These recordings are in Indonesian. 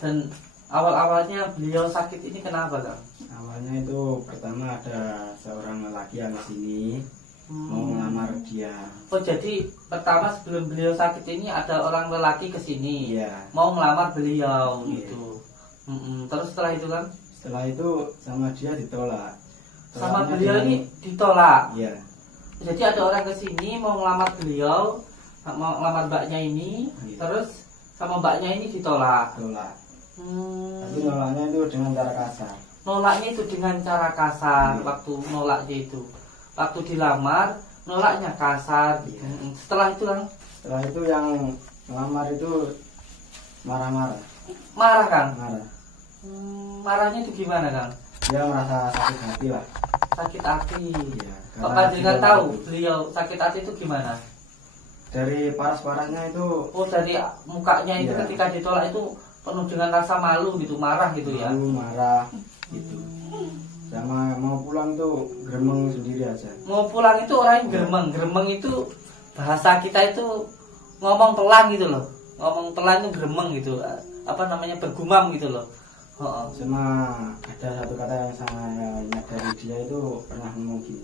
Dan awal-awalnya beliau sakit ini kenapa Kang? Awalnya itu pertama ada seorang lelaki yang kesini mau melamar dia. Oh jadi pertama sebelum beliau sakit ini ada orang lelaki kesini mau melamar beliau gitu. Terus setelah itu kan? Setelah itu sama dia ditolak. Sama beliau ini ditolak. Iya. Jadi ada orang kesini mau melamar beliau, mau melamar mbaknya ini, terus sama mbaknya ini ditolak. Tapi nolaknya itu dengan cara kasar. Nolaknya itu dengan cara kasar. Waktu nolaknya itu, waktu dilamar nolaknya kasar. Setelah itu kan? Setelah itu yang melamar itu marah-marah. Marah kan? Marah. Marahnya itu gimana Kang? Dia merasa sakit hati lah. Sakit hati. Iya, Kok panjenengan tahu beliau sakit hati itu gimana? Dari paras-parasnya itu. Oh dari mukanya itu ketika ditolak itu penuh dengan rasa malu gitu, marah gitu ya? Malu, marah gitu. Sama mau pulang tuh gremeng sendiri aja. Mau pulang itu orang yang gremeng. Gremeng itu bahasa kita itu ngomong pelan gitu loh. Ngomong pelan itu gremeng gitu. Apa namanya, bergumam gitu loh. Cuma ada satu kata yang saya ingat dari dia itu pernah ngomong gini,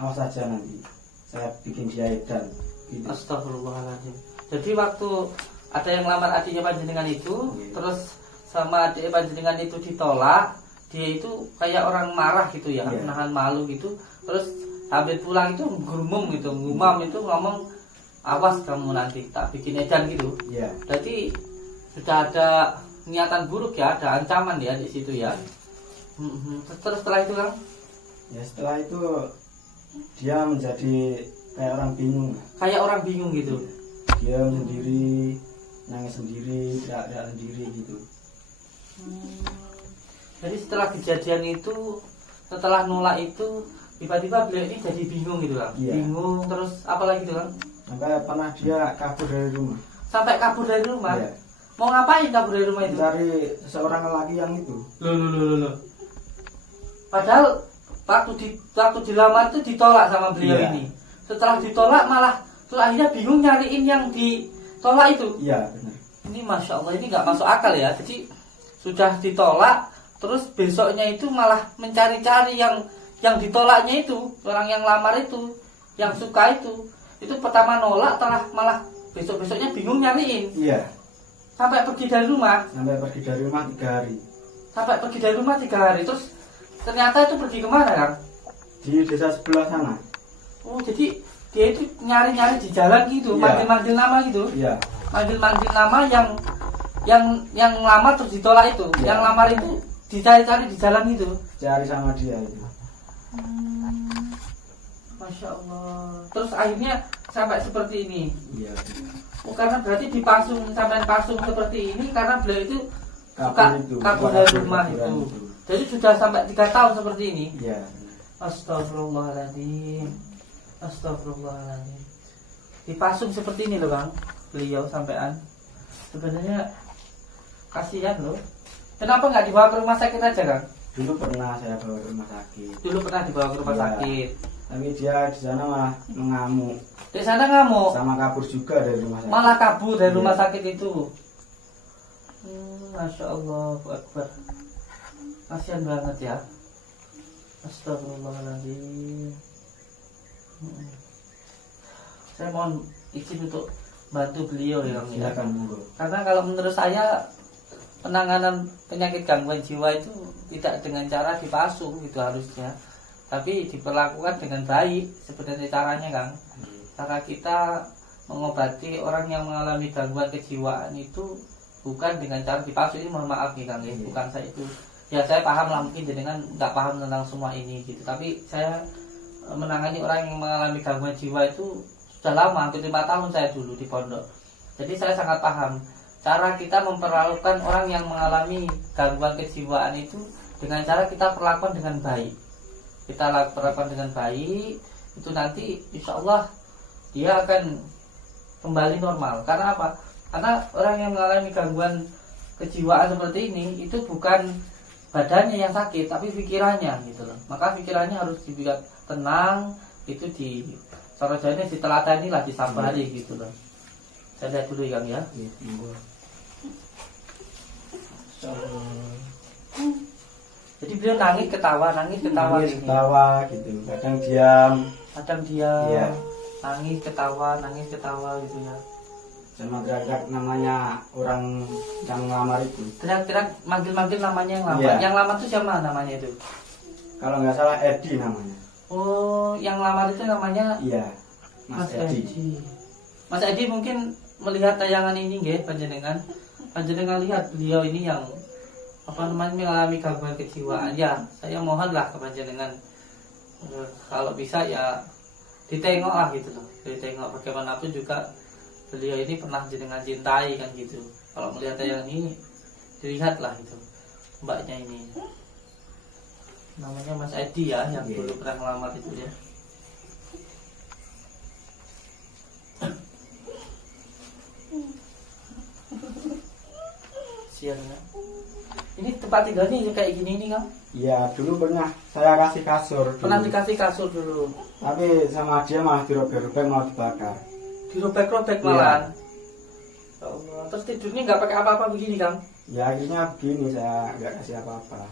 awas aja nanti saya bikin dia edan gitu. Astagfirullahaladzim. Jadi waktu ada yang lamar adiknya panjenengan itu, terus sama adik panjenengan itu ditolak, dia itu kayak orang marah gitu ya, nahan malu gitu. Terus sambil pulang itu gumam gitu, gumam itu ngomong, awas kamu nanti tak bikin edan gitu. Jadi sudah ada niatan buruk ya, ada ancaman ya di situ ya. Terus setelah itu Kang? Ya setelah itu dia menjadi kayak orang bingung. Kayak orang bingung gitu. Dia sendiri, nangis sendiri, teriak-teriak sendiri gitu. Jadi setelah kejadian itu, setelah nolak itu, tiba-tiba beliau ini jadi bingung gitu Kang. Bingung, terus apa lagi tuh Kang? Sampai pernah dia kabur dari rumah. Sampai kabur dari rumah? Mau ngapain kabur dari rumah itu? Cari seorang lelaki yang itu. Loh. Padahal waktu dilamar itu ditolak sama beliau ini. Setelah ditolak malah terus akhirnya bingung nyariin yang ditolak itu. Iya benar. Ini Masya Allah, ini nggak masuk akal ya. Jadi sudah ditolak, terus besoknya itu malah mencari-cari yang ditolaknya itu, orang yang lamar itu, yang suka itu pertama nolak, malah besok-besoknya bingung nyariin. Iya. Sampai pergi dari rumah? Sampai pergi dari rumah 3 hari. Sampai pergi dari rumah 3 hari. Terus ternyata itu pergi kemana Kang? Di desa sebelah sana. Oh jadi dia itu nyari-nyari di jalan gitu, manggil-manggil nama gitu. Iya. Manggil-manggil nama yang lamar terus ditolak itu. Yang lamar itu dicari-cari di jalan itu. Cari sama dia itu. Masya Allah. Terus akhirnya sampai seperti ini. Iya. Oh, karena berarti sampai pasung seperti ini karena beliau itu kabur dari rumah itu. Jadi sudah sampai 3 tahun seperti ini. Iya. Astagfirullahaladzim. Dipasung seperti ini loh Bang, beliau sampean. Sebenarnya kasihan loh. Kenapa nggak dibawa ke rumah sakit aja Kang? Dulu pernah saya bawa ke rumah sakit. Dulu pernah dibawa ke rumah sakit. Tapi dia di sana malah mengamuk. Di sana ngamuk. Sama kabur juga dari rumah sakit. Malah kabur dari rumah sakit itu. Masya Allah, Akbar. Kasihan banget ya. Astagfirullahaladzim. Saya mohon izin untuk bantu beliau ya. Silakan monggo. Karena kalau menurut saya penanganan penyakit gangguan jiwa itu tidak dengan cara dipasung gitu harusnya, tapi diperlakukan dengan baik. Sebenarnya caranya Kang, cara kita mengobati orang yang mengalami gangguan kejiwaan itu bukan dengan cara dipasung. Ini mohon maaf nih Kang ya, bukan saya itu. Ya saya paham lah, mungkin jenengan nggak paham tentang semua ini gitu. Tapi saya menangani orang yang mengalami gangguan jiwa itu sudah lama, hampir 5 tahun saya dulu di pondok. Jadi saya sangat paham cara kita memperlakukan orang yang mengalami gangguan kejiwaan itu dengan cara kita perlakukan dengan baik. Kita perlakukan dengan baik, itu nanti insya Allah dia akan kembali normal. Karena apa? Karena orang yang mengalami gangguan kejiwaan seperti ini itu bukan badannya yang sakit, tapi pikirannya gitu loh. Maka pikirannya harus dibuat tenang, itu di sorojanya ditelatani lah, disabari gitu loh. Saya lihat dulu ya Kang ya. Jadi beliau nangis ketawa nangis gitu. ketawa gitu, kadang diam, Iya. Nangis ketawa gitu ya. sama teriak namanya orang yang ngelamar itu. Teriak manggil namanya yang lamar. Iya. Yang lamar itu siapa namanya itu? Kalau nggak salah Edi namanya. Oh, yang lamar itu namanya Iya, Mas Edi. Mas Edi mungkin melihat tayangan ini nggih panjenengan. Panjenengan lihat beliau ini yang mengalami gangguan kejiwaan. Ya, saya mohonlah ke panjenengan kalau bisa ya ditengok lah gitu loh. Ditengok bagaimanapun juga beliau ini pernah jenengan cintai kan gitu. Kalau melihat tayangan ini dilihatlah itu mbaknya ini. Namanya Mas Edi ya, yang dulu pernah ngelamar itu ya. Sian ya. Ini tempat tinggalnya kayak gini nih Kang? Iya, dulu pernah saya kasih kasur. Pernah dikasih kasur dulu. Tapi sama dia malah dirobek-robek mau dibakar. Dirobek-robek malah. Ya Allah. Terus tidurnya nggak pakai apa-apa begini Kang? Ya akhirnya begini, saya nggak kasih apa-apa.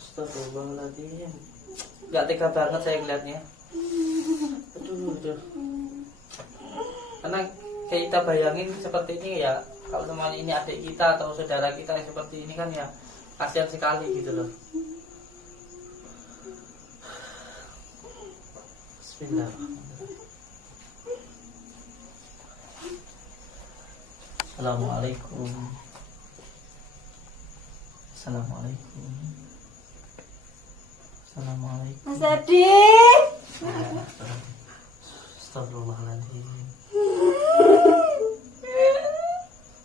Astagfirullahaladzim. Nggak tega banget saya ngeliatnya. Aduh. Karena kayak kita bayangin seperti ini ya, kalau teman ini adik kita atau saudara kita yang seperti ini kan ya kasihan sekali gitu loh. Bismillahirrahmanirrahim. Assalamualaikum. Assalamualaikum. Assalamualaikum. Mas Edi. Astagfirullahaladzim.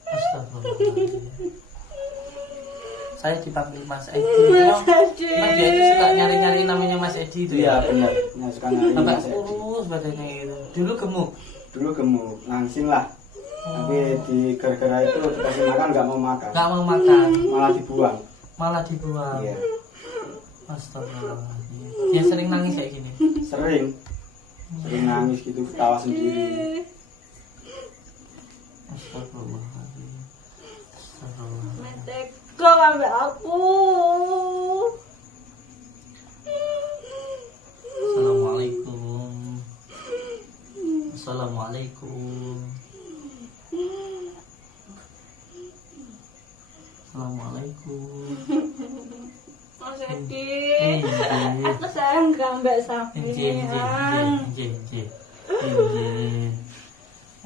Astagfirullahaladzim. Saya dipanggil Mas Edi. Mas Edi. Nah, dia itu suka nyari-nyari namanya Mas Edi itu Iya ya. benar, yang suka nyari Sampai Mas Edi. kurus badannya gitu. Dulu gemuk. Dulu gemuk, langsing lah. Tapi di gara-gara itu dikasih makan nggak mau makan, Gak mau makan, malah dibuang. malah dibuang. Iya, Astagfirullahaladzim. Dia sering nangis kayak gini. sering nangis gitu, ketawa sendiri. Astagfirullahaladzim. Astagfirullahaladzim. Meteko ambil aku. Assalamualaikum. Assalamualaikum. Assalamualaikum. Mas Edi. Injih. Aku sayang gak mbak Injih. sampean.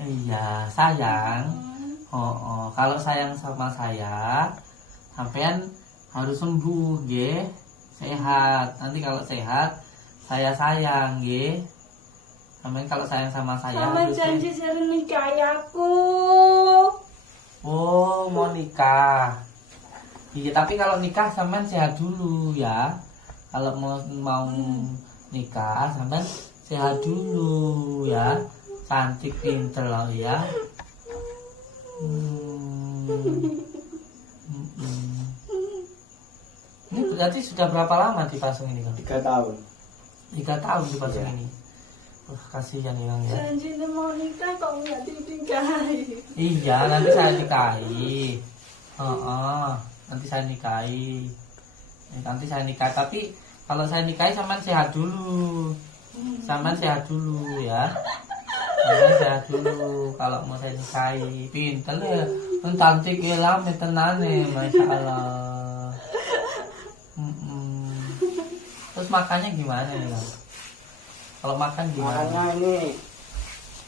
Iya, sayang. Kalau sayang sama saya, sampean harus sembuh, nggih. Sehat. Nanti kalau sehat, saya sayang, nggih. Sampean kalau sayang sama saya Sama harus janji sering nikahi aku. Oh, mau nikah. Iya, tapi kalau nikah sampean sehat dulu ya. Kalau mau nikah sampean sehat dulu ya. Cantik pinter loh ya. Ini berarti sudah berapa lama dipasung ini Kang? 3 tahun. 3 tahun dipasung Iya. ini. Kasihan ya Kang ya. Janji mau nikah kok nggak dinikahi. Iya, nanti saya nikahi. Nanti saya nikahi. Nanti saya nikahi. Tapi kalau saya nikahi sampean sehat dulu. Sampean sehat dulu ya. Sampean sehat dulu. Kalau mau saya nikahi, pinter ya. Cantik ya lah, tenane, masya Allah. Terus makannya gimana ya? Kalau makan gimana? Makanya ini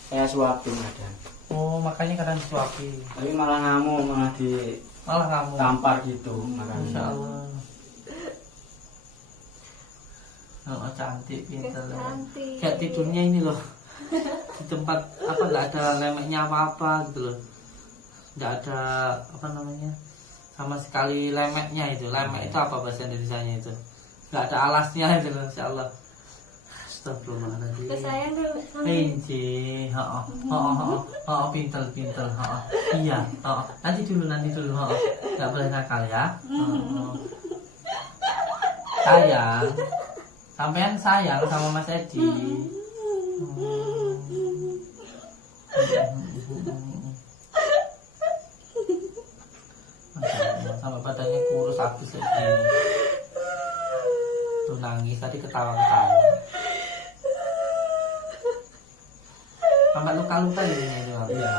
saya suapin kadang. Oh, makannya kadang disuapin. Tapi malah ngamuk, malah Malah kamu. ditampar gitu Masya makanya. Allah. Oh, cantik, pintar. Cantik. Kayak tidurnya ini loh. Di tempat apa nggak ada lemeknya apa-apa gitu loh. Nggak ada apa namanya? Sama sekali lemeknya itu. Lemek itu apa bahasa Indonesianya itu? Nggak ada alasnya itu loh, Insya Allah. Astagfirullahaladzim. Kesayang sama Inci, pinter. Iya, nanti dulu, nggak boleh nakal ya. Sayang, sampean sayang sama Mas Edi. sampai badannya kurus habis kayak gini. Tuh nangis tadi ketawa-ketawa. Sampai luka-luka ini doang. Iya.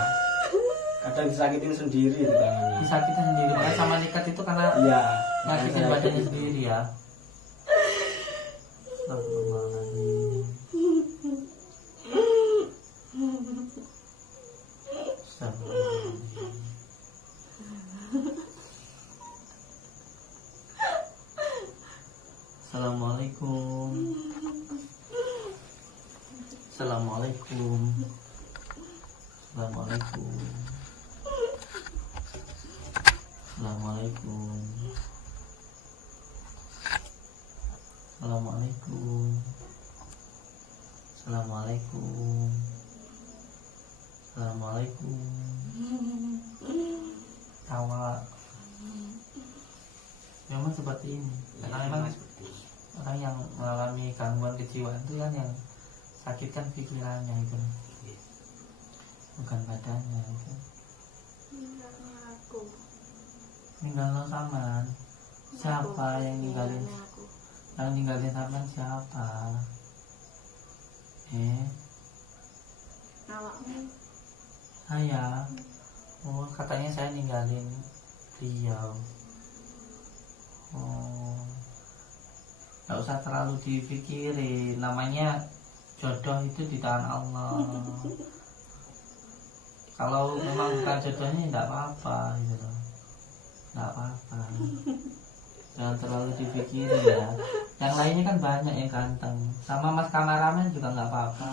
Kadang disakitin sendiri itu tangannya. Disakitin sendiri, makanya sama nikat itu karena Iya. nyakitin badannya sendiri ya. Astagfirullahaladzim. Astagfirullahaladzim. Assalamualaikum. Assalamualaikum. Assalamualaikum. Assalamualaikum. Assalamualaikum. Assalamualaikum. Assalamualaikum. Tawa. Memang seperti ini. Karena memang orang yang mengalami gangguan kejiwaan itu kan yang sakit kan pikirannya itu, bukan badannya itu. Ninggalnya aku. Ninggalin Saman. Siapa Aku. yang ninggalin? Ninggalnya aku. Yang ninggalin Saman siapa? Awakmu. Saya. Oh, katanya saya ninggalin beliau. Oh, nggak usah terlalu dipikirin. Namanya jodoh itu di tangan Allah. Kalau memang bukan jodohnya tidak apa-apa gitu loh. Nggak apa-apa. Jangan terlalu dipikirin ya. Yang lainnya kan banyak yang ganteng. Sama Mas kameramen juga nggak apa-apa.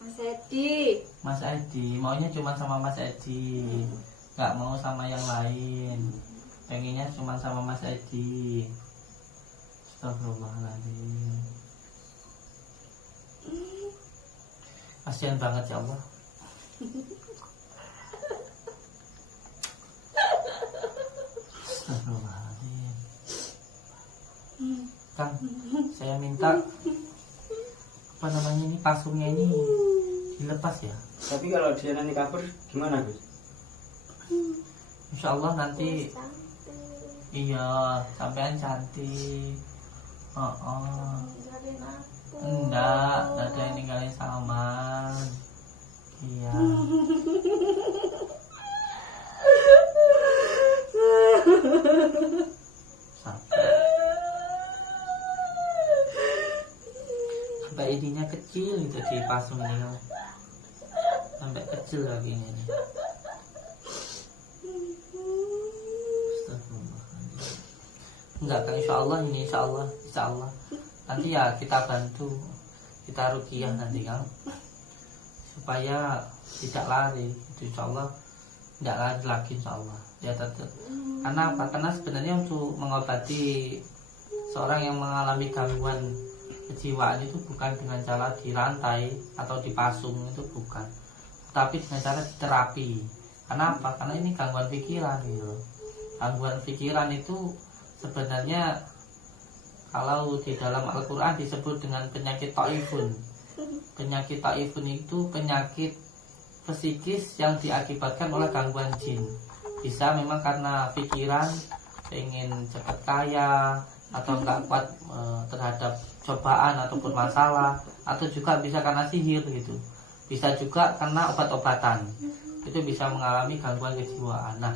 Mas Edi. Mas Edi maunya cuma sama Mas Edi, nggak mau sama yang lain. Pengennya cuma sama Mas Edi. Astagfirullahaladzim. Kasihan banget ya Allah. Astagfirullahaladzim. Kang, saya minta apa namanya ini, pasungnya ini dilepas ya. Tapi kalau dia nanti kabur gimana, Gus? Insya Allah nanti. Mas cantik. Iya, sampean cantik. Ninggalin aku. Enggak ada yang ninggalin Saman. Iya. Sampai ininya kecil itu di pasungnya. Sampai kecil lagi ini. Enggak kan, insya Allah ini, insya Allah nanti ya kita bantu, kita ruqyah nanti kan, supaya tidak lari itu, insya Allah tidak lari lagi insya Allah ya tetap. Karena apa? Karena sebenarnya untuk mengobati seorang yang mengalami gangguan kejiwaan itu bukan dengan cara dirantai atau dipasung, itu bukan, tapi dengan cara terapi. Karena apa? Karena ini gangguan pikiran gitu. Gangguan pikiran itu sebenarnya kalau di dalam Al-Quran disebut dengan penyakit ta'ifun. Penyakit ta'ifun itu penyakit psikis yang diakibatkan oleh gangguan jin. Bisa memang karena pikiran ingin cepat kaya, atau enggak kuat terhadap cobaan ataupun masalah, atau juga bisa karena sihir gitu. Bisa juga karena obat-obatan. Itu bisa mengalami gangguan kejiwaan. Nah,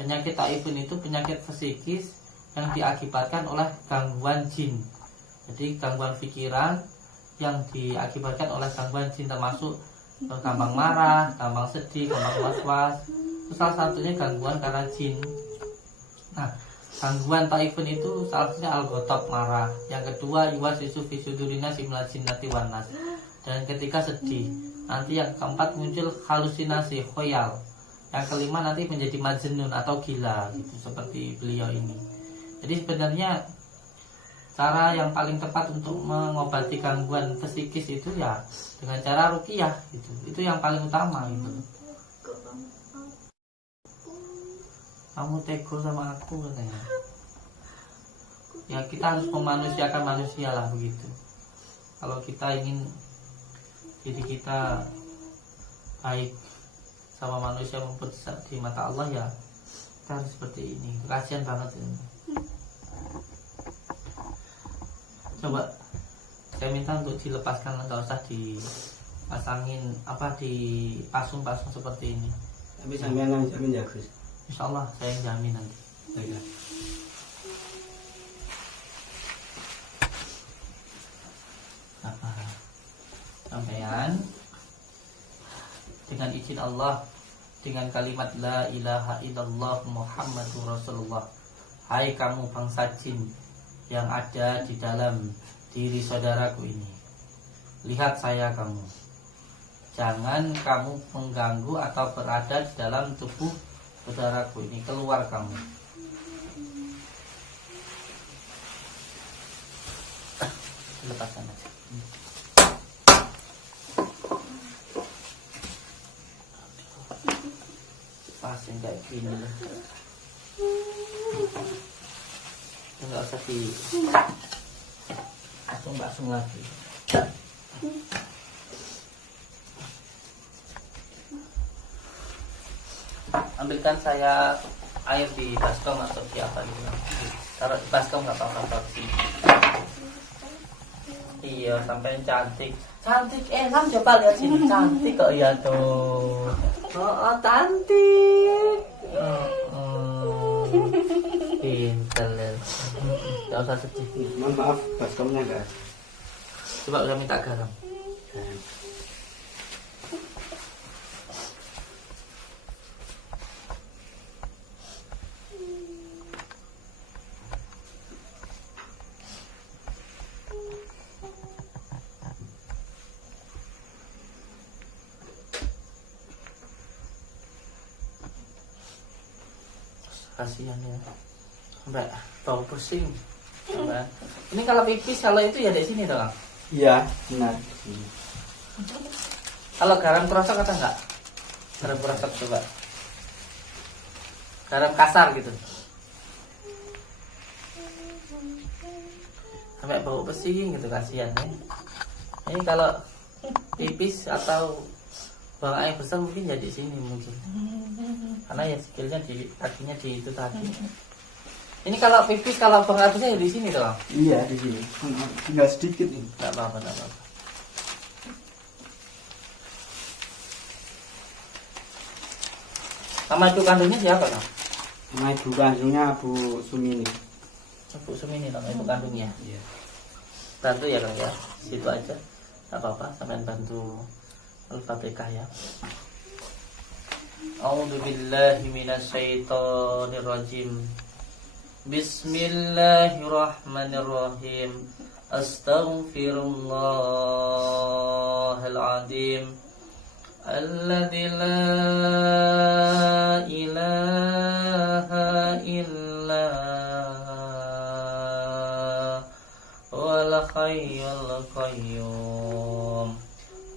penyakit ta'ifun itu penyakit psikis yang diakibatkan oleh gangguan jin. Jadi gangguan pikiran yang diakibatkan oleh gangguan jin, termasuk gampang marah, gampang sedih, gampang was-was. Itu salah satunya gangguan karena jin. Nah, gangguan ta'ifun itu salah satunya al-ghotab, marah. Yang kedua, yuwaswisu fi sudurina simla jinnati wan nas. Dan ketika sedih. Nanti yang keempat muncul halusinasi, khoyal. Yang kelima nanti menjadi majnun atau gila gitu, seperti beliau ini. Jadi sebenarnya cara yang paling tepat untuk mengobati gangguan psikis itu ya dengan cara ruqyah gitu. Itu yang paling utama gitu. Kamu tegur sama aku katanya. Ya kita harus memanusiakan manusia lah begitu. Kalau kita ingin diri kita baik, sama manusia maupun sesat di mata Allah ya kita harus seperti ini. Kasihan banget ini. Coba saya minta untuk dilepaskan, nggak usah dipasangin apa dipasung-pasung seperti ini. Tapi sampean yang jamin ya Gus. Insya Allah saya yang jamin nanti. Baiklah. Apa sampean dengan izin Allah, dengan kalimat la ilaha illallah Muhammadur Rasulullah, hai kamu bangsa jin yang ada di dalam diri saudaraku ini, lihat saya kamu, jangan kamu mengganggu atau berada di dalam tubuh saudaraku ini, keluar kamu. Lepaskan aja. Pasin kayak gini lah. Enggak usah di pasung lagi. Ambilkan saya air di baskom atau di apa gitu. Taruh di baskom nggak apa-apa sih. Iya, sampai cantik. Cantik enak, coba lihat sini. Cantik kok ya tuh. Oh, cantik. Pintar. Gak usah sedih. Mohon maaf, baskomnya enggak. Coba udah minta garam. Kasihan ya, sampai bau pusing. Sampai. Ini kalau pipis kalau itu ya di sini dong. Iya, benar. Kalau garam kerosok atau enggak? Garam kerosok coba. Garam kasar gitu. Sampai bau pusing gitu, kasihan ya. Ini kalau pipis atau buang air besar mungkin ya di sini mungkin. Karena ya sikilnya di kakinya di itu tadi. Ini kalau pipis kalau buang air besar ya di sini dong. Iya, di sini. Tinggal sedikit nih. Enggak apa-apa, enggak apa-apa. Nama ibu kandungnya siapa dong? Nama ibu kandungnya Bu Sumini. Bu Sumini nama ibu kandungnya. Iya. Bantu ya Kang ya. Situ aja. Enggak apa-apa, sampean bantu Al-Fatihah ya. A'udzu billahi minasyaitonir rajim. Bismillahirrahmanirrahim. Astaghfirullahal azim. Alladzi la ilaha illa huwal hayyul qayyum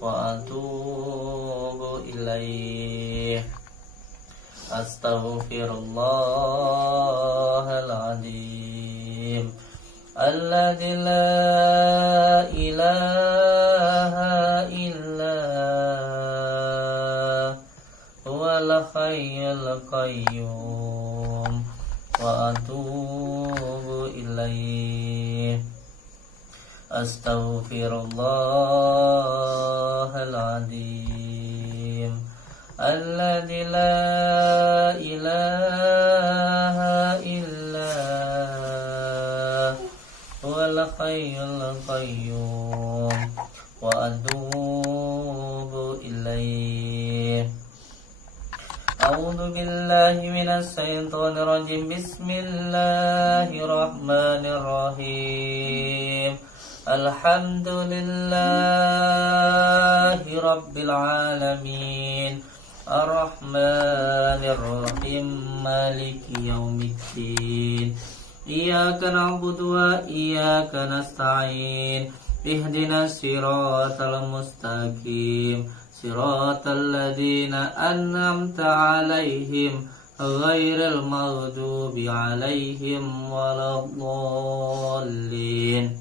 wa atubu ilaih. Astaghfirullahal azim. Alladzi la ilaha illa huwal hayyul qayyum wa atubu ilaih. Astaghfirullahal azim. Alladzi la ilaha illa huwal hayyul qayyum wa atubu ilaih. A'udzu billahi minasy syaithanir rajim. Bismillahirrahmanirrahim. Alhamdulillahi rabbil alamin. Ar-Rahmanir-Rahim. Maliki yaumiddin. Iyyaka na'budu wa iyyaka nasta'in. Ihdinas siratal mustaqim. Siratal ladzina an'amta 'alaihim ghairil maghdubi 'alaihim waladdallin.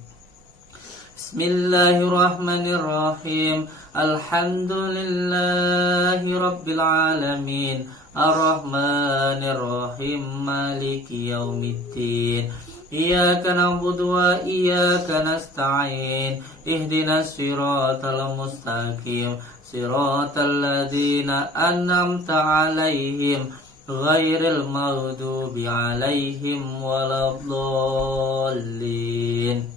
Bismillahirrahmanirrahim. Alhamdulillahi rabbil alamin. Ar-Rahmanir-Rahim. Maliki yaumiddin. Iyyaka na'budu wa iyyaka nasta'in. Ihdinas siratal mustaqim. Siratal ladzina an'amta 'alaihim ghairil maghdubi 'alaihim waladdallin.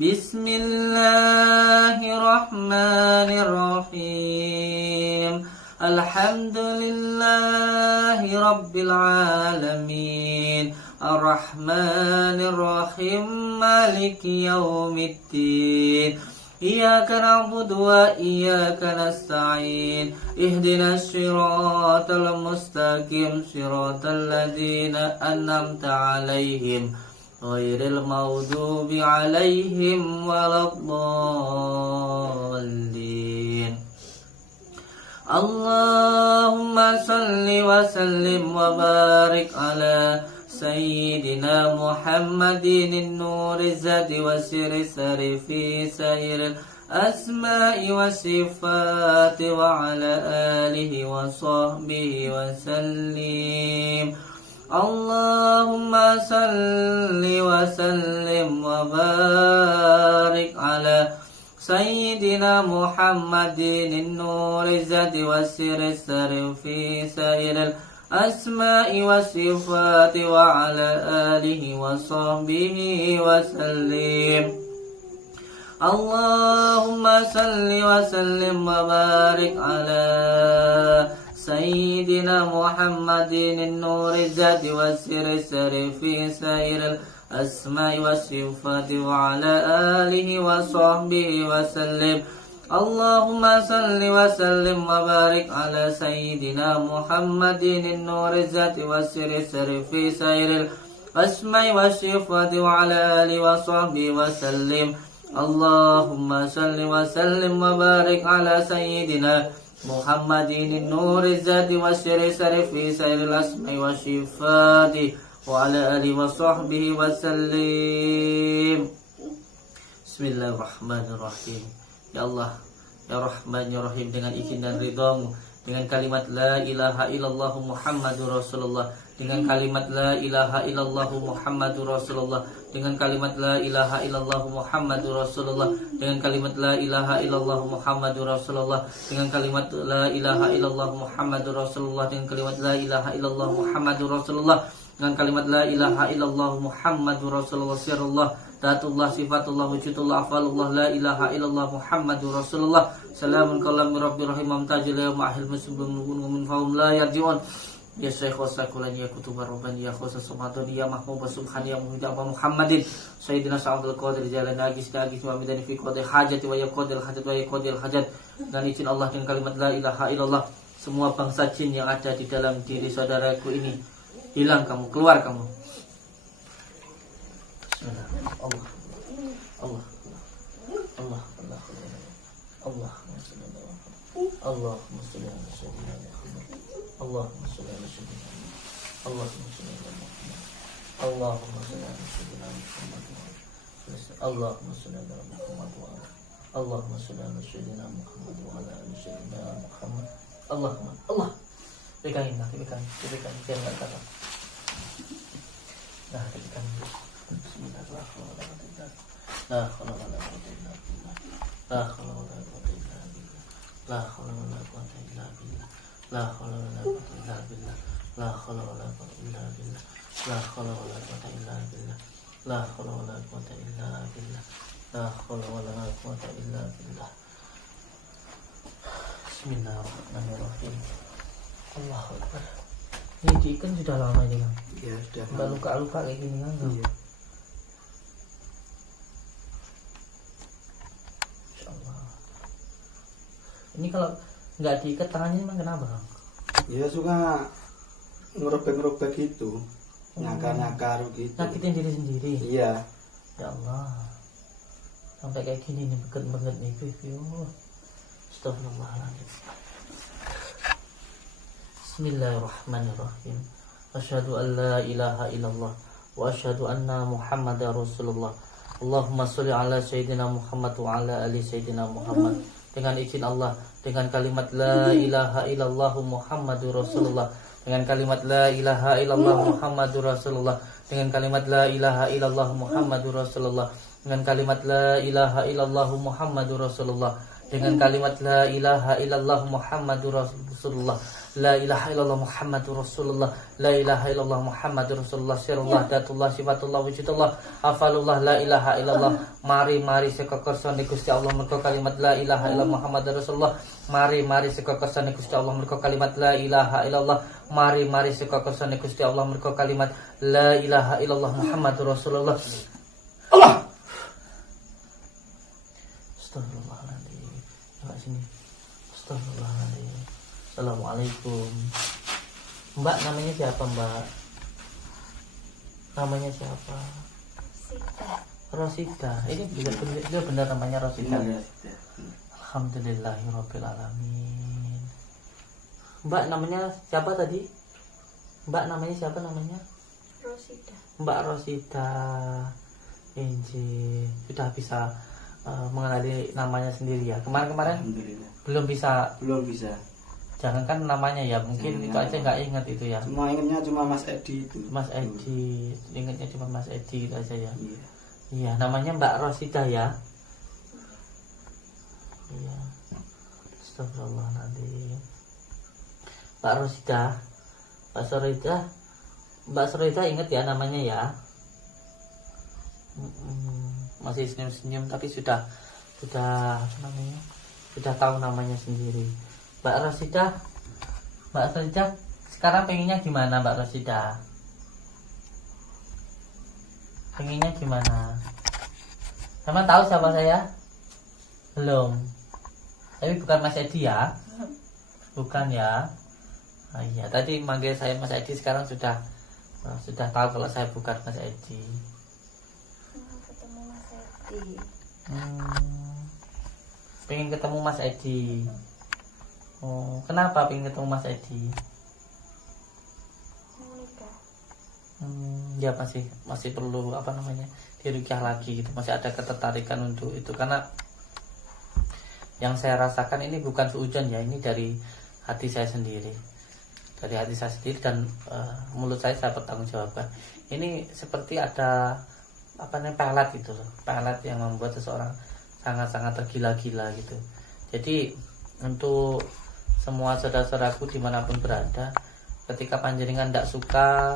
Bismillahirrahmanirrahim. Alhamdulillahi rabbil alamin. Ar-Rahmanir-Rahim. Maliki yaumiddin. Iyyaka na'budu wa iyyaka nasta'in. Ihdinas siratal mustaqim. Siratal ladzina an'amta 'alaihim ghairil maghdubi 'alaihim waladdallin. Allahumma salli wa sallim wa barik ala Sayyidina Muhammadin nuri zati wa siri sari fi sairil asma'i wa sifati wa ala alihi wa sahbihi wa sallim. Allahumma salli wa sallim wa barik ala Sayyidina Muhammadin nuri zati wa siri sari fi sairil asma'i wa sifati wa ala alihi wa sahbihi wa sallim. Allahumma salli wa sallim wa barik ala Sayyidina Muhammadin nuri zati wa siri sari fi sairil asma'i wa sifati wa ala alihi wa sahbihi wa sallim. Allahumma salli wa sallim wa barik ala Sayyidina Muhammadin nuri zati wa siri sari fi sairil asma'i wa sifati wa ala alihi wa sahbihi wa sallim. Allahumma salli wa sallim wa barik ala Sayyidina Muhammadin nuri zati wa siri sari fi sairil asma'i wa sifati wa ala alihi wa sahbihi wa sallim. Bismillahirrahmanirrahim. Ya Allah, ya Rahman, ya Rahim, dengan izin dan ridhamu, dengan kalimat la ilaha illallah Muhammadur Rasulullah, dengan kalimat la ilaha illallah Muhammadur Rasulullah, dengan kalimat la ilaha illallah Muhammadur Rasulullah, dengan kalimat la ilaha illallah Muhammadur Rasulullah, dengan kalimat la ilaha illallah Muhammadur Rasulullah, dengan kalimat la ilaha illallah Muhammadur Rasulullah, dengan kalimat la ilaha illallah Muhammadur Rasulullah, sirrullah, Datullah, sifatullah, wujudullah, afalullah, la ilaha illallah Muhammadur Rasulullah. Salamun qawlan min rabbir rahim, amtajil yawma ahil muslimun min fahum la yarji'un. Ya Syekh wa sakulan ya kutubar rabbani ya khusus sumadoni ya mahmud subhani ya muhid Aba Muhammadin Sayyidina Sa'adul Qadir jalan nagis nagis wa midani fi qadil hajati wa yaqadil hajat wa yaqadil hajat. Dan izin Allah dengan kalimat la ilaha illallah, semua bangsa jin yang ada di dalam diri saudaraku ini hilang kamu, keluar kamu. Allah Allah Allah Allah Allah Allahumma shalli ala sayyidina Muhammad Allahumma shalli ala sayyidina Muhammad Allahumma shalli ala Muhammad Allahumma shalli ala sayyidina Muhammad Allahumma shalli ala Muhammad Allahumma shalli ala sayyidina Muhammad wa ala ali sayyidina Muhammad. Allahumma Allah pegangin lah, pegangin biar enggak gatal. Nah, pegangin. Bismillahirrahmanirrahim. La haula wala quwwata illa billah. La haula wala quwwata illa billah. La haula wala quwwata illa billah. La haula wala quwwata illa billah. La haula wala quwwata illa billah. La haula wala quwwata illa billah. La haula wala quwwata illa billah. La haula wala quwwata illa billah. Bismillahirrahmanirrahim. Allahu Akbar. Ini diikan sudah lama ini kan? Ya sudah. Udah luka-luka kayak gini kan? Iya. Insyaallah. Ini kalau nggak diikat tangannya emang kenapa Kang? Ya suka ngerobek-ngerobek gitu, nyakar-nyakar gitu. Nyakitin diri sendiri. Iya. Ya Allah. Sampai kayak gini nih, banget nih, Fifi. Astagfirullahaladzim. Bismillahirrahmanirrahim. Asyhadu an la ilaha illallah wa asyhadu anna Muhammadar Rasulullah. Allahumma sholli ala sayyidina Muhammad wa ala ali sayyidina Muhammad. Dengan izin Allah, dengan kalimat la ilaha illallah Muhammadur Rasulullah, dengan kalimat la ilaha illallah Muhammadur Rasulullah, dengan kalimat la ilaha illallah Muhammadur Rasulullah, dengan kalimat la ilaha illallah Muhammadur Rasulullah, dengan kalimat la ilaha illallah Muhammadur Rasulullah, la ilaha illallah Muhammadur Rasulullah, la ilaha illallah Muhammadur Rasulullah, sirullah datullah sifatullah wujudullah afalullah la ilaha illallah. Mari saka kersane Gusti Allah mergo kalimat la ilaha illallah Muhammadur Rasulullah. Mari saka kersane Gusti Allah mergo kalimat la ilaha illallah. Mari saka kersane Gusti Allah mergo kalimat la ilaha illallah Muhammadur Rasulullah. Allah. Astagfirullahaladzim. Coba sini. Astagfirullahaladzim. Assalamualaikum. Mbak namanya siapa Mbak? Namanya siapa? Rosida. Ini dia benar namanya Rosida. Alhamdulillahirabbil alamin. Mbak namanya siapa tadi? Mbak namanya siapa namanya? Rosida. Mbak Rosida. Inji sudah bisa mengenali namanya sendiri ya. Kemarin belum bisa. Jangankan namanya ya, mungkin itu aja nggak ingat itu ya. Cuma ingatnya cuma Mas Edi itu. Mas Edi, ingatnya cuma Mas Edi itu aja ya. Iya, namanya Mbak Rosida ya. Iya. Astagfirullahaladzim. Mbak Rosida, Mbak Sorida ingat ya namanya ya. Masih senyum-senyum tapi sudah apa namanya? Sudah tahu namanya sendiri. Mbak Rosida sekarang pengennya gimana Mbak Rosida? Pengennya gimana? Sama tahu siapa saya? Belum. Tapi bukan Mas Edi ya? Bukan ya? Oh, iya, tadi manggil saya Mas Edi, sekarang sudah tahu kalau saya bukan Mas Edi. Ketemu Mas Edi. Pengen ketemu Mas Edi. Oh, kenapa pengen ketemu Mas Edi? Menikah. Ya masih perlu apa namanya dirukyah lagi gitu. Masih ada ketertarikan untuk itu karena yang saya rasakan ini bukan seujon ya, ini dari hati saya sendiri. Dari hati saya sendiri dan mulut saya bertanggung jawabkan. Ini seperti ada apa namanya pelet gitu loh. Pelet yang membuat seseorang sangat-sangat tergila-gila gitu. Jadi untuk semua saudara-saudaraku dimanapun berada, ketika panjenengan tidak suka,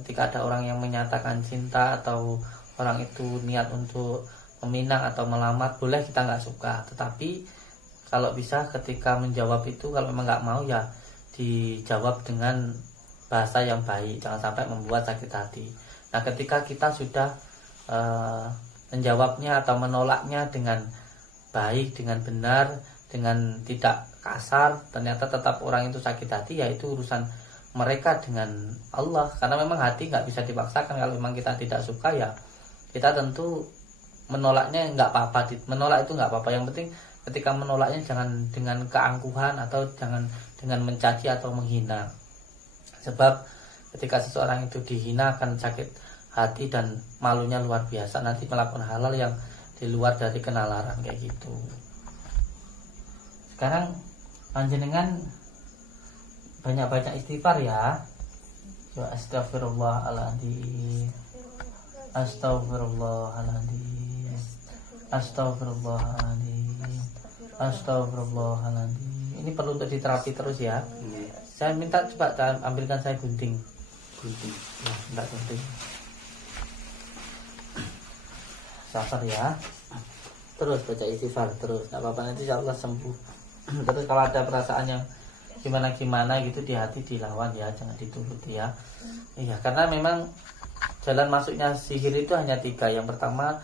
ketika ada orang yang menyatakan cinta atau orang itu niat untuk meminang atau melamar, boleh kita nggak suka, tetapi kalau bisa ketika menjawab itu, kalau memang nggak mau ya dijawab dengan bahasa yang baik, jangan sampai membuat sakit hati. Nah, ketika kita sudah menjawabnya atau menolaknya dengan baik, dengan benar, dengan tidak kasar, ternyata tetap orang itu sakit hati, ya itu urusan mereka dengan Allah. Karena memang hati nggak bisa dipaksakan. Kalau memang kita tidak suka ya kita tentu menolaknya nggak apa-apa. Menolak itu nggak apa-apa. Yang penting ketika menolaknya jangan dengan keangkuhan atau jangan dengan mencaci atau menghina. Sebab ketika seseorang itu dihina akan sakit hati dan malunya luar biasa, nanti melakukan hal-hal yang di luar dari kenalaran kayak gitu. Sekarang panjenengan banyak-banyak istighfar ya. Astagfirullahaladzim. Astagfirullahaladzim. Astagfirullahaladzim. Astagfirullahaladzim. Ini perlu untuk diterapi terus ya. Saya minta coba ambilkan saya gunting. Ya, enggak gunting. Sabar ya. Terus baca istighfar terus. Enggak apa-apa, nanti insyaallah sembuh. Terus kalau ada perasaan yang gimana gitu di hati dilawan ya, jangan dituruti ya. Iya, karena memang jalan masuknya sihir itu hanya 3. Yang pertama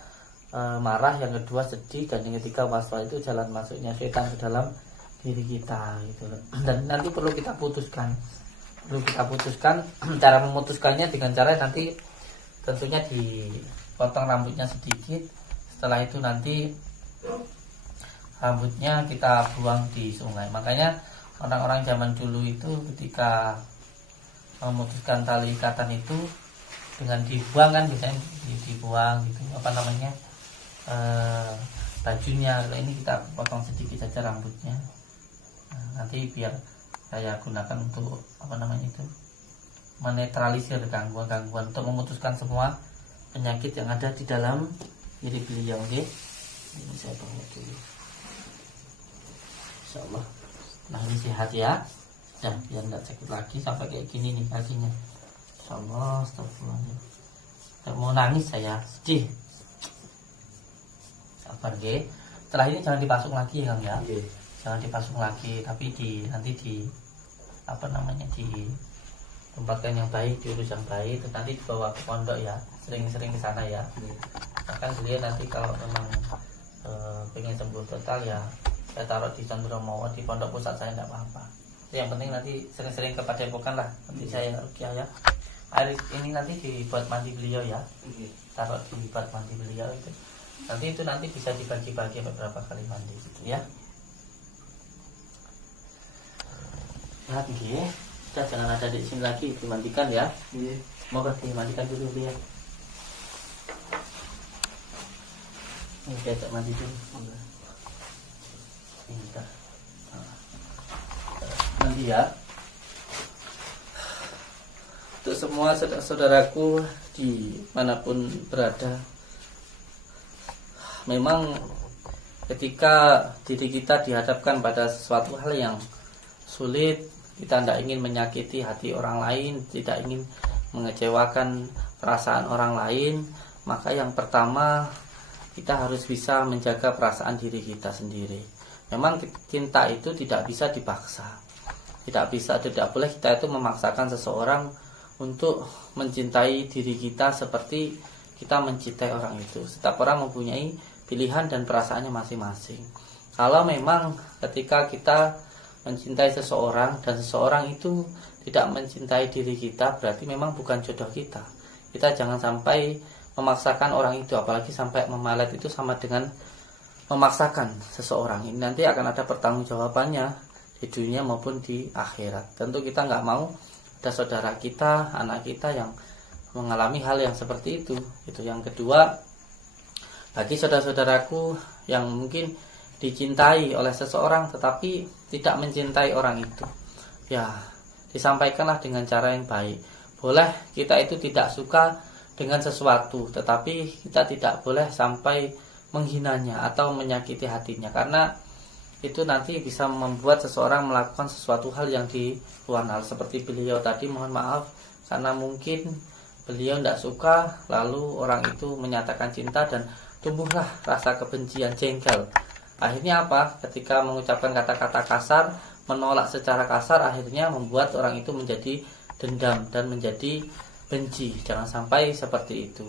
marah, yang kedua sedih, dan yang ketiga waswas. Itu jalan masuknya setan ke dalam diri kita gitu loh. Dan nanti perlu kita putuskan. Cara memutuskannya dengan cara nanti tentunya dipotong rambutnya sedikit. Setelah itu nanti rambutnya kita buang di sungai. Makanya orang-orang zaman dulu itu ketika memutuskan tali ikatan itu dengan dibuang kan, biasanya dibuang gitu apa namanya, bajunya. Kalau ini kita potong sedikit saja rambutnya. Nah, nanti biar saya gunakan untuk apa namanya itu, menetralisir gangguan-gangguan, untuk memutuskan semua penyakit yang ada di dalam diri beliau. Oke, ini saya bawa dulu, insyaallah. Nah ini sehat ya, dan biar tidak sakit lagi sampai kayak gini nih kakinya, insyaallah. Astagfirullahaladzim, tidak mau nangis saya, sedih. Sabar nggih. Setelah ini jangan dipasung lagi ya Kang ya. Jangan dipasung lagi, tapi nanti di apa namanya, di tempatkan yang baik, diurus yang baik, nanti dibawa ke pondok ya, sering-sering ke sana ya. Bahkan beliau nanti kalau memang pengen sembuh total ya, saya taruh di Condromo, di pondok pusat saya, tidak apa-apa. Yang penting nanti sering-sering ke Padepokan lah, nanti saya rukyah ya. Air ini nanti dibuat mandi beliau ya, taruh di buat mandi beliau itu. Nanti bisa dibagi-bagi beberapa kali mandi gitu ya. Nah, kita jangan ada di sini lagi, dimandikan ya. Mau dimandikan dulu ya. Ini saya tak mandi dulu. Ini nanti ya. Untuk semua saudara-saudaraku dimanapun berada, memang ketika diri kita dihadapkan pada sesuatu hal yang sulit, kita tidak ingin menyakiti hati orang lain, tidak ingin mengecewakan perasaan orang lain, maka yang pertama kita harus bisa menjaga perasaan diri kita sendiri. Memang cinta itu tidak bisa dipaksa, tidak boleh kita itu memaksakan seseorang untuk mencintai diri kita seperti kita mencintai orang itu. Setiap orang mempunyai pilihan dan perasaannya masing-masing. Kalau memang ketika kita mencintai seseorang dan seseorang itu tidak mencintai diri kita, berarti memang bukan jodoh kita. Kita jangan sampai memaksakan orang itu, apalagi sampai memalet, itu sama dengan memaksakan seseorang. Ini nanti akan ada pertanggungjawabannya di dunia maupun di akhirat. Tentu kita nggak mau ada saudara kita, anak kita yang mengalami hal yang seperti itu. Itu yang kedua. Bagi saudara-saudaraku yang mungkin dicintai oleh seseorang tetapi tidak mencintai orang itu, ya disampaikanlah dengan cara yang baik. Boleh kita itu tidak suka dengan sesuatu, tetapi kita tidak boleh sampai menghinanya atau menyakiti hatinya, karena itu nanti bisa membuat seseorang melakukan sesuatu hal yang di luar hal. Seperti beliau tadi, mohon maaf karena mungkin beliau tidak suka, lalu orang itu menyatakan cinta dan tumbuhlah rasa kebencian, jengkel. Akhirnya apa? Ketika mengucapkan kata-kata kasar, menolak secara kasar, akhirnya membuat orang itu menjadi dendam dan menjadi benci. Jangan sampai seperti itu.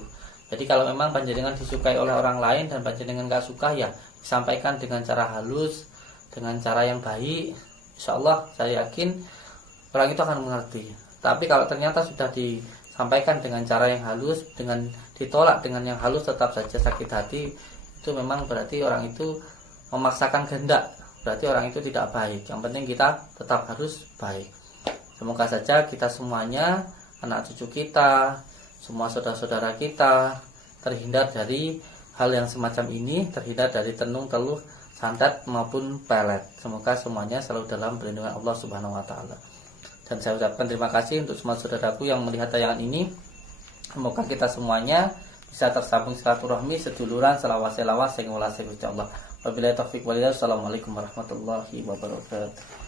Jadi kalau memang panjenengan disukai oleh orang lain dan panjenengan gak suka, ya disampaikan dengan cara halus, dengan cara yang baik. Insya Allah saya yakin orang itu akan mengerti. Tapi kalau ternyata sudah disampaikan dengan cara yang halus, dengan ditolak dengan yang halus, tetap saja sakit hati, itu memang berarti orang itu memaksakan kehendak, berarti orang itu tidak baik. Yang penting kita tetap harus baik. Semoga saja kita semuanya, anak cucu kita, semua saudara-saudara kita terhindar dari hal yang semacam ini, terhindar dari tenung, teluh, santet maupun pelet. Semoga semuanya selalu dalam perlindungan Allah Subhanahu wa taala. Dan saya ucapkan terima kasih untuk semua saudaraku yang melihat tayangan ini. Semoga kita semuanya bisa tersambung silaturahmi, seduluran, selawas sing ulas Gusti Allah. Wabillahi taufiq walhidayah. Assalamualaikum warahmatullahi wabarakatuh.